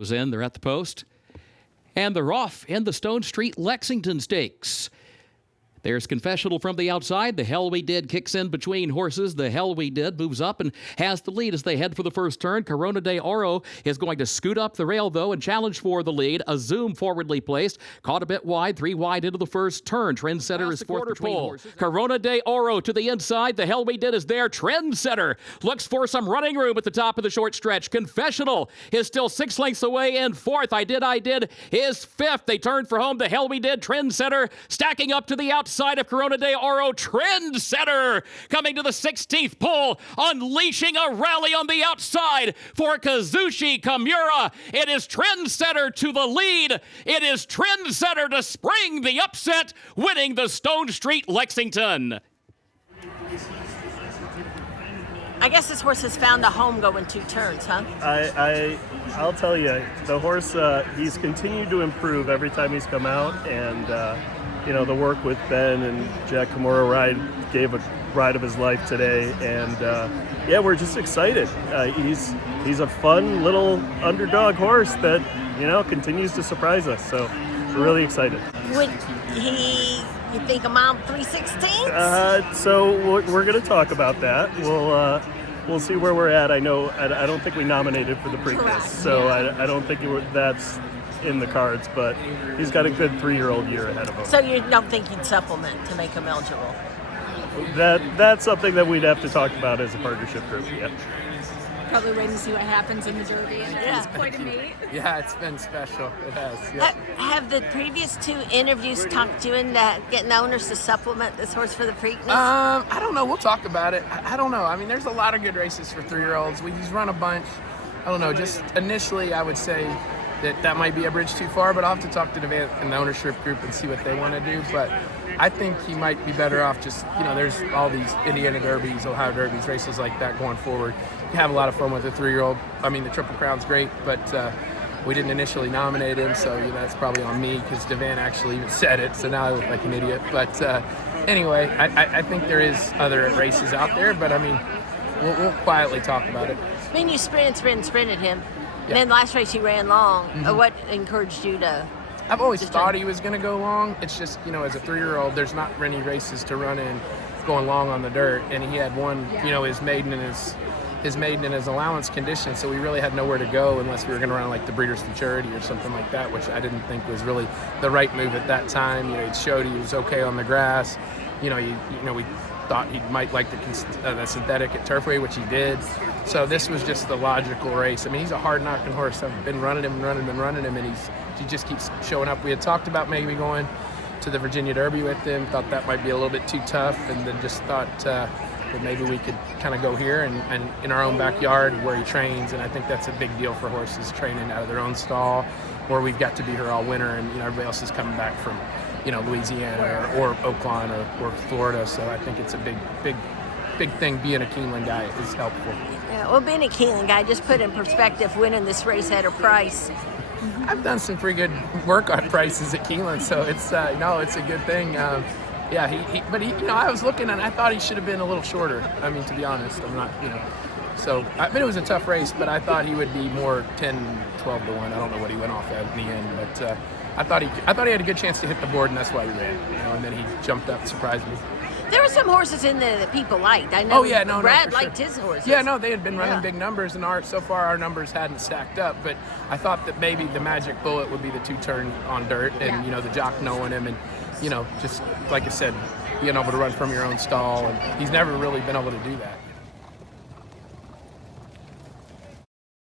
was in. They're at the post. And they're off in the Stonestreet Lexington Stakes. There's Confessional from the outside. The Hell We Did kicks in between horses. The Hell We Did moves up and has the lead as they head for the first turn. Corona de Oro is going to scoot up the rail, though, and challenge for the lead. A Zoom forwardly placed. Caught a bit wide, 3 wide into the first turn. Trendsetter is fourth between horses. Corona de Oro to the inside. The Hell We Did is there. Trendsetter looks for some running room at the top of the short stretch. Confessional is still 6 lengths away in fourth. I Did is fifth. They turn for home. The Hell We Did. Trendsetter stacking up to the outside of Corona de Oro. Trendsetter coming to the 16th pole, unleashing a rally on the outside for Kazushi Kamura. It is Trendsetter to the lead. It is Trendsetter to spring the upset, winning the Stonestreet Lexington. I guess this horse has found a home going 2 turns, huh? I'll tell you, the horse, he's continued to improve every time he's come out, and the work with Ben and Jack Kimura gave a ride of his life today, and we're just excited. He's a fun little underdog horse that continues to surprise us, so we're really excited. Would you think a mile 3/16? So we're going to talk about that. We'll see where we're at. I don't think we nominated for the Preakness, so I don't think that's in the cards, but he's got a good 3-year-old year ahead of him. So you don't think you'd supplement to make him eligible? That's something that we'd have to talk about as a partnership group. Yeah. Probably waiting to see what happens in the Derby. It's quite a meet. Yeah, it's been special. It has. Yeah. Have the previous 2 interviews talked you into getting owners to supplement this horse for the Preakness? I don't know. We'll talk about it. I don't know. I mean, there's a lot of good races for 3-year-olds. He's run a bunch. I don't know. Just initially, I would say that might be a bridge too far, but I'll have to talk to Davant and the ownership group and see what they want to do. But I think he might be better off just, there's all these Indiana Derbies, Ohio Derbies, races like that going forward. You have a lot of fun with a 3-year-old. I mean, the Triple Crown's great, but we didn't initially nominate him, so that's probably on me because Davant actually even said it, so now I look like an idiot. But anyway, I think there is other races out there, but I mean, we'll quietly talk about it. I mean, you sprinted him. Yeah. And then last race he ran long. Mm-hmm. What encouraged you to? I've always thought he was going to go long. It's just, as a 3-year-old, there's not many races to run in going long on the dirt. And he had one, his maiden and his allowance condition. So we really had nowhere to go unless we were going to run like the Breeders' Futurity or something like that, which I didn't think was really the right move at that time. It showed he was okay on the grass. We thought he might like the synthetic at Turfway, which he did. So this was just the logical race. I mean, he's a hard-knocking horse. I've been running him, and he just keeps showing up. We had talked about maybe going to the Virginia Derby with him, thought that might be a little bit too tough, and then just thought that maybe we could kind of go here and in our own backyard where he trains, and I think that's a big deal for horses training out of their own stall, where we've got to be here all winter, and everybody else is coming back from Louisiana or Oakland or Florida, so I think it's a big thing. Being a Keeneland guy is helpful. Yeah, well, being a Keeneland guy, just put in perspective, winning this race at a price. I've done some pretty good work on prices at Keeneland, so it's a good thing. But I was looking and I thought he should have been a little shorter. I mean, to be honest, I'm not, So, it was a tough race, but I thought he would be more 10, 12 to 1. I don't know what he went off at in the end, but I thought he had a good chance to hit the board, and that's why he ran. And then he jumped up, surprised me. There were some horses in there that people liked. I know. Brad liked his horses. Yeah, no, they had been running big numbers, and so far our numbers hadn't stacked up. But I thought that maybe the magic bullet would be the 2-turn on dirt, and the jock knowing him, and just like I said, being able to run from your own stall. And he's never really been able to do that.